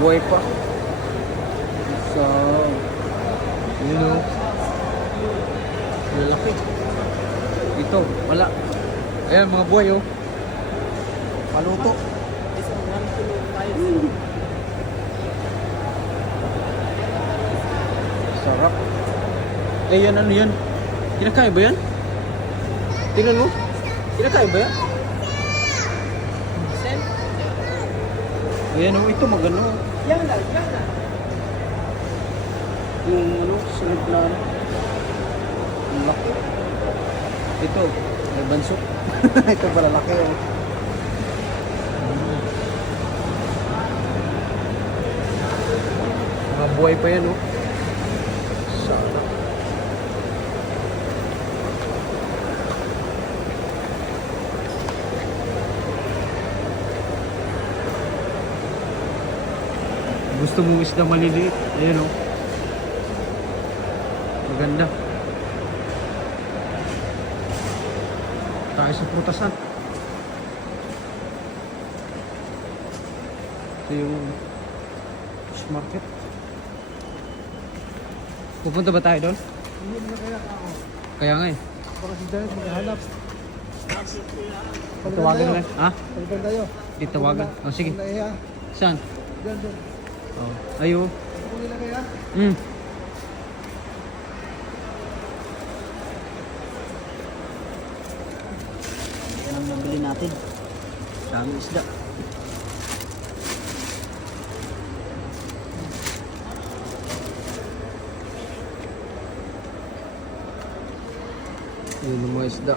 buhay pa. So, yun o. Lalaki. Ito, wala. Ayan, mga buhay o. Paluto. Sarap. Eh, yan ano yan? Kinakain ba yan? Tingnan mo. Kinakain ba yan? Ayan o, ito magano. Yan na, yan na. Yung ano, sunod na ano. Ang laki. Ito, may bansok. Ito pala laki o. Mga buhay pa yan o. Sarap. Gusto mong isda maliliit? Ayan o. Maganda. Tayo sa prutasan. Ito yung fish market. Pupunta ba tayo doon? Hindi na kaya ako. Kaya nga eh. Baka si Janet maghahanap. Tawagan na lang. Ha? Palitan tayo. Itawagan. Oh, sige. Palitan tayo. Saan? Diyan, diyan. Oh. Ayo. Pagpuli na kaya. Yan ang nabili natin. Dami isda. Yun ang mga isda.